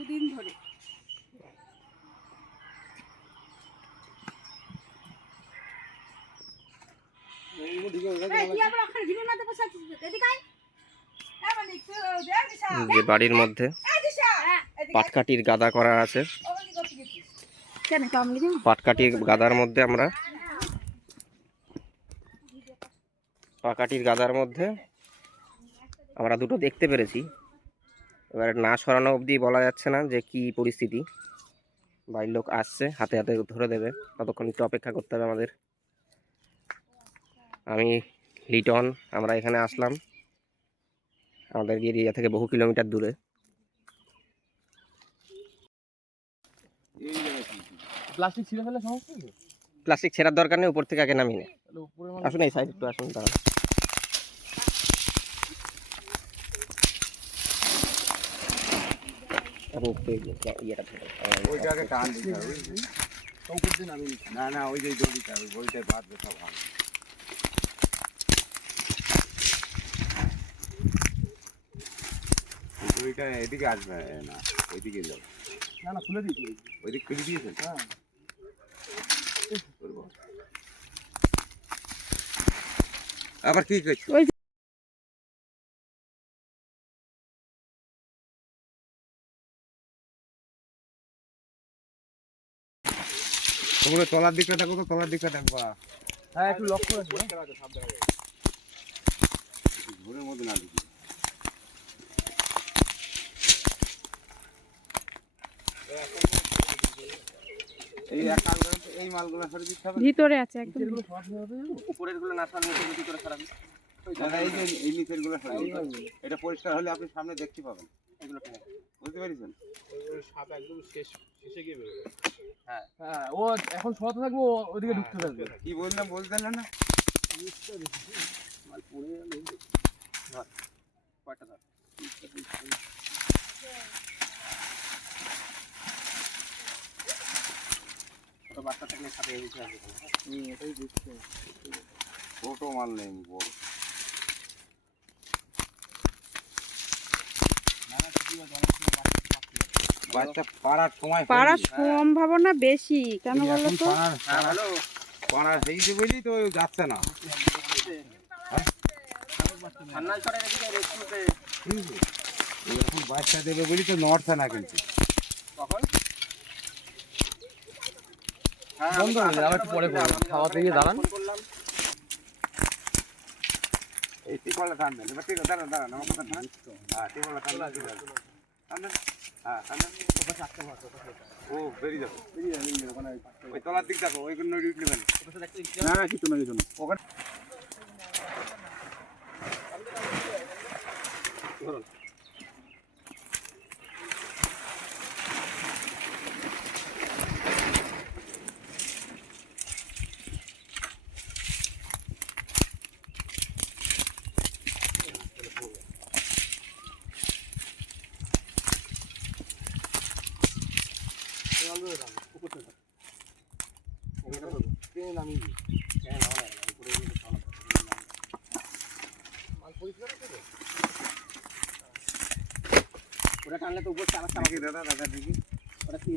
দুদিন ধরে। যে বাড়ির মধ্যে পাটকাঠির গাদা করা আছে, পাটকাঠির গাদার মধ্যে আমরা দুটো দেখতে পেরেছি। এবার না সরানো অবধি বলা যাচ্ছে না যে কি পরিস্থিতি। বাড়ির লোক আসছে, হাতে হাতে ধরে দেবে, ততক্ষণ একটু অপেক্ষা করতে হবে আমাদের। আমি লিটন, আমরা এখানে আসলাম আমাদের এরিয়া থেকে বহু কিলোমিটার দূরে। প্লাস্টিক ছিঁড়ে ফেলে সমস্যা নেই, প্লাস্টিক ছেঁড়ার দরকার নেই, উপর থেকে আগে নামিয়ে নেই। আসুন এই সাইড একটু আসুন, দাঁড়ান। না না, ওই যে দড়িটা, ওই বইটা বাঁধবে সব ভালো। দড়িটা এদিকে আসবে না, ওইদিকে যাবে। না না, খুলে দিয়েছি, ওইদিকে খুলে দিয়েছেন? হ্যাঁ। আবার কি করছো? ওগুলো তলার দিকটা দেখো তো, তলার দিকটা দেখবা। হ্যাঁ, একটু লক্ষ্য রাখবো। ঘুরের মধ্যে না দেখি। এই এক মালগুলো, এই মালগুলো সরে দিতে হবে। ভিতরে আছে একদম। উপরের গুলো না সরানো, ভিতরে সরাবি। এই যে এই নিচের গুলো সরে দিতে হবে। এটা পরিষ্কার হলে আপনি সামনে দেখতে পাবেন। এগুলো ঠিক আছে, বুঝতে পেরেছেন? সাপ একদম শেষে গিয়ে বেরোবে। হ্যাঁ হ্যাঁ, ও এখন শত থাকবো, ওদিকে ঢুকতে থাকবে। কি বললাম বলতে না না, মাল পড়ে গেল। ধর কয়টা ধর, ছোট বাচ্চা থাকলে সাথে এসে আসবে। এটাই দেখছি। ছোট মাল নেই, বড়। বাচ্চা পাড়ার সময় পাড়ার সম্ভাবনা বেশি, কেন বলো তো? পাড়া হয়েছে বলি তো যাচ্ছে না। এরকম বাচ্চা দেবে বলি তো নড়ছে না, কিন্তু বন্ধ হয়ে যাবে, আবার একটু পরে করবো। খাওয়াতে গিয়ে দাঁড়ান। এই টিকলা টানবেন। এবার ঠিক আছে, দাঁড়ান দাঁড়ান, আমার কথা টান। হ্যাঁ, টিকলা টানবেন, টানবেন। হ্যাঁ, টানবেন। ও বেরিয়ে যাবে, ওই তলার দিক দেখো, ওইগুলো নড়ি উঠলে না। না না, কিছু না কিছু না। ওখানে ওরা টানলে তো উপর চালা দেখি দাদা, দাদা দেখি। ওরা কি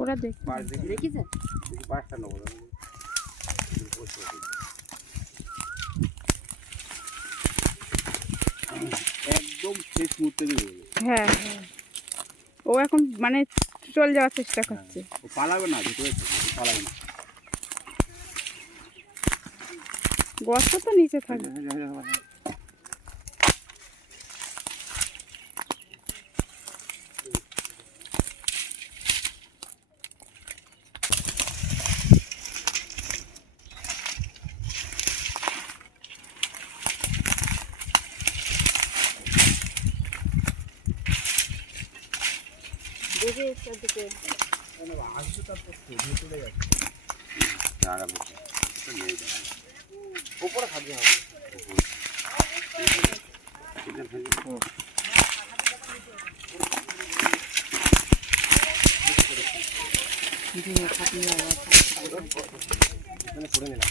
ওরা দেখ দেখিছে পাঁচটা নেবো। একদম শেষ মুহূর্তে বেরিয়ে যাবে। হ্যাঁ হ্যাঁ, ও এখন মানে চলে যাওয়ার চেষ্টা করছে। ও পালাবে না, ভিতরে পালাবে না। গর্ত তো নিচে থাকবে। উপরে থাকবে হবে। পড়ে নিলাম,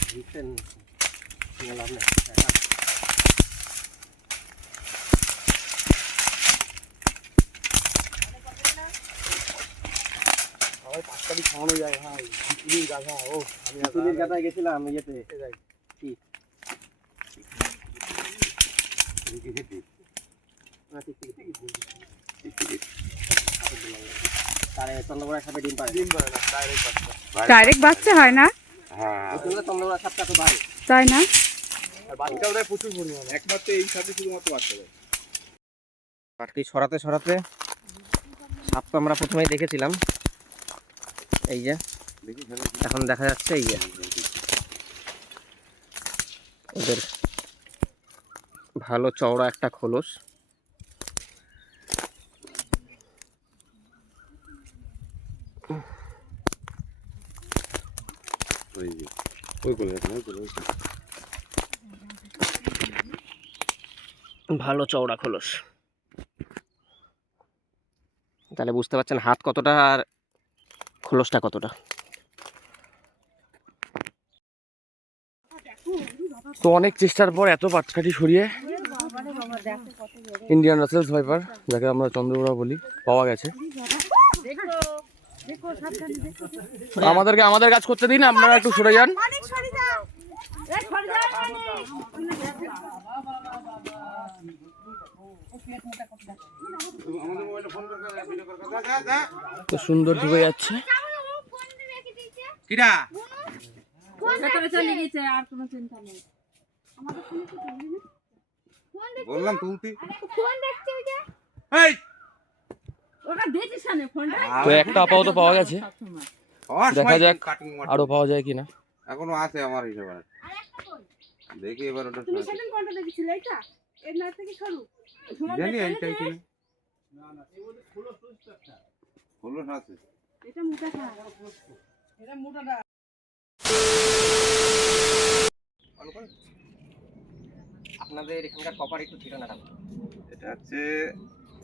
ওই পাঁচটালি খাওয়ানো যায় ভাই চিনির গাধা ও আমি চিনির গাদায় গেছিলাম ইয়েতে তারে চন্দ্রবড়া সাপে ডিম পারে ডিম পারে না ডাইরেক্ট বাচ্চা ডাইরেক্ট বাচ্চা হয় না, হ্যাঁ ওই জন্য চন্দ্রবড়া সাপটা তো ভালো। তাই না? আর বাচ্চাও দেয় প্রচুর পরিমাণে একমাত্র এই সাথে শুধুমাত্র বাচ্চা দেয় পাটকি সরাতে সরাতে সাপ তো আমরা প্রথমেই দেখেছিলাম, এই যে এখন দেখা যাচ্ছে এই যে ওদের ভালো চওড়া একটা খোলস। ভালো চওড়া খোলস, তাহলে বুঝতে পারছেন হাত কতটা আর খোলসটা কতটা। তো অনেক চেষ্টার পর এত পাটকাঠি সরিয়ে ইন্ডিয়ান রাসেলস ভাইপার, যাকে আমরা চন্দ্রবড়া বলি, পাওয়া গেছে। আমাদের কাজ করতে দিন, আপনারা একটু সরে যান। তো সুন্দর ঢুকে যাচ্ছে। কিরা বললাম তুলতি এই তো একটা আপাতত পাওয়া গেছে, দেখা যাক আরো পাওয়া যায় কিনা। এখনো আছে আমার হিসাবে, দেখি এবার ওটা জানি এইটাই কিনা খোলস আছে। আপনাদের এখানকার প্রপার একটু ঠিকানাটা বলুন। এটা হচ্ছে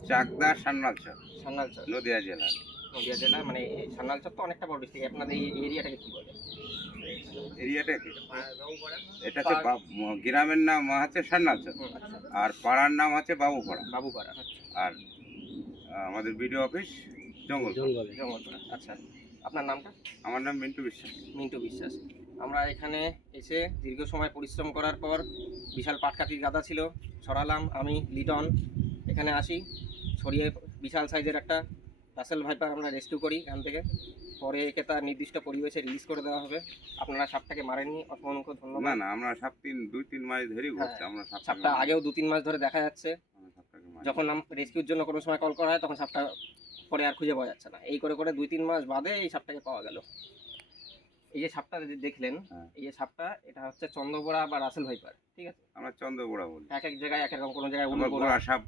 চাকদা সান্নাল চর, সান্নাল চর, নদিয়া জেলার। নদিয়া জেলা, মানে সান্নাল চর তো অনেকটা বড় ডিস্ট্রিক্ট। আপনাদের এই এরিয়াটাকে কি বলে? এরিয়াটা কি? এটা হচ্ছে গ্রামের নাম হচ্ছে সান্নাল চর, আর পাড়ার নাম হচ্ছে বাবুপাড়া। বাবুপাড়া, আর আমাদের বিডিও অফিস জঙ্গল। জঙ্গলপাড়া। আচ্ছা, আপনার নামটা? আমার নাম মিন্টু বিশ্বাস। মিন্টু বিশ্বাস। আমরা এখানে এসে দীর্ঘ সময় পরিশ্রম করার পর বিশাল পাটকাঠির গাদা ছিল, ছড়ালাম। আমি লিটন এখানে আসি, ছড়িয়ে বিশাল সাইজের একটা রাসেল ভাইপার আমরা রেস্কিউ করি এখান থেকে। পরে একে তার নির্দিষ্ট পরিবেশে রিলিজ করে দেওয়া হবে। আপনারা সাপটাকে মারেননি, অসংখ্য না ধন্যবাদ। না, আমরা সাপ 2-3 মাস ধরেই ঘুরছি। আমরা সাপটা আগেও 2-3 মাস ধরে দেখা যাচ্ছে। যখন রেস্কিউর জন্য কোনো সময় কল করা হয় তখন সাপটা পরে আর খুঁজে পাওয়া যাচ্ছে না। এই করে করে 2-3 মাস বাদে এই সাপটাকে পাওয়া গেল। এই যে সাপটা যে দেখলেন, এই যে সাপটা, এটা হচ্ছে চন্দ্রবড়া বা রাসেল ভাইপার, ঠিক আছে? আমরা চন্দ্রবোড়া বলি। এক এক জায়গায় এক এক রকম, কোনো জায়গায় আবার উল্লবোড়া, গোড়া সাপ,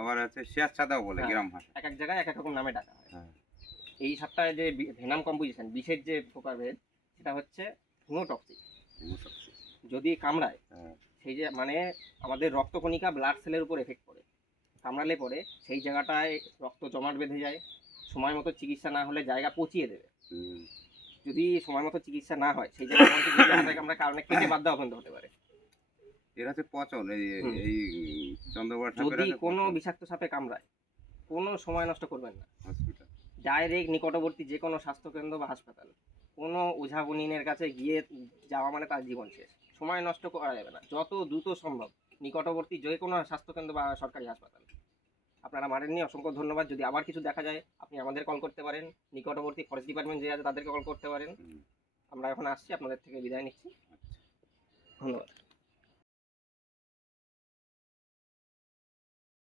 আবার আছে শেয়ার ছাদাও বলে হ্যাঁ, গ্রাম ভাষা। এক এক জায়গায় এক এক রকম নামে ডাকা হয়। হ্যাঁ। এই সাপটায় যে ভেনাম কম্পোজিশন, বিষের যে প্রকারভেদ, সেটা হচ্ছে হিমোটক্সিক। যদি কামড়ায়, সেই যে মানে আমাদের রক্তকণিকা ব্লাড সেলের উপর এফেক্ট পড়ে। কামড়ালে পরে সেই জায়গাটায় রক্ত জমাট বেঁধে যায়। সময় মতো চিকিৎসা না হলে জায়গা পচিয়ে দেবে। যদি সময় মতো চিকিৎসা না হয় সেই জায়গায় আমরা কারণে কেটে বাদ দেওয়া বন্ধ হতে পারে। এর হচ্ছে পচন। এই চন্দ্রবোড়া যদি কোনো বিষাক্ত সাপে কামড়ায়, কোনো সময় নষ্ট করবেন না, হসপিটাল ডাইরেক্ট নিকটবর্তী যে কোনো স্বাস্থ্যকেন্দ্র বা হাসপাতাল, কোনো ওঝা বনিনের কাছে গিয়ে যাওয়া মানে তার জীবন শেষ। সময় নষ্ট করা যাবে না, যত দ্রুত সম্ভব নিকটবর্তী যে কোনো স্বাস্থ্যকেন্দ্র বা সরকারি হাসপাতাল। আপনারা মারেননি, অসংখ্য ধন্যবাদ। যদি আবার কিছু দেখা যায় আপনি আমাদের কল করতে পারেন, নিকটবর্তী ফরেস্ট ডিপার্টমেন্ট যে আছে তাদেরকে কল করতে পারেন। আমরা এখন আসছি, আপনাদের থেকে বিদায় নিচ্ছি। ধন্যবাদ।